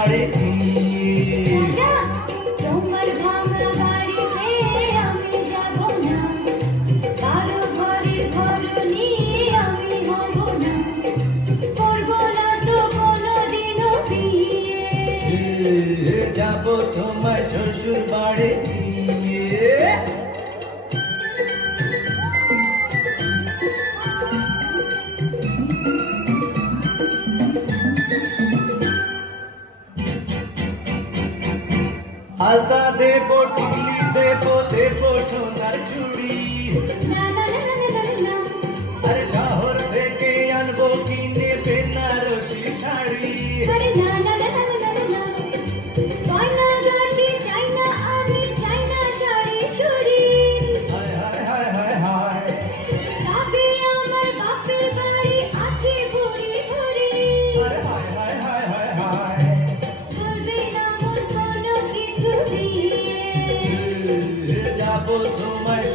বাড়ি তোমার ভাঙা বাড়িতে আমি যাব না, কারো ঘরে ঘর নিয়ে আমি হব না, করব না তো কোনোদিনও বিয়ে। যাব তোমার শ্বশুর বাড়ি আলতা দেবো টিকলি দেবো দেবো সোনার চুড়ি না না না না না না, আরে শহর থেকে আনবো কিনে বেনারসি শাড়ি আরে না না না না না না, গয়না গাটি চাই না আমি, চাই না শাড়ি চুড়ি। হায় হায় হায় হায় হায় তবে আমার বাপের বাড়ি আছে ভরি ভরি, আরে হায় হায় হায় হায় হায় চলবে না মন কোনো কিছু দিয়ে। যাব তোমায়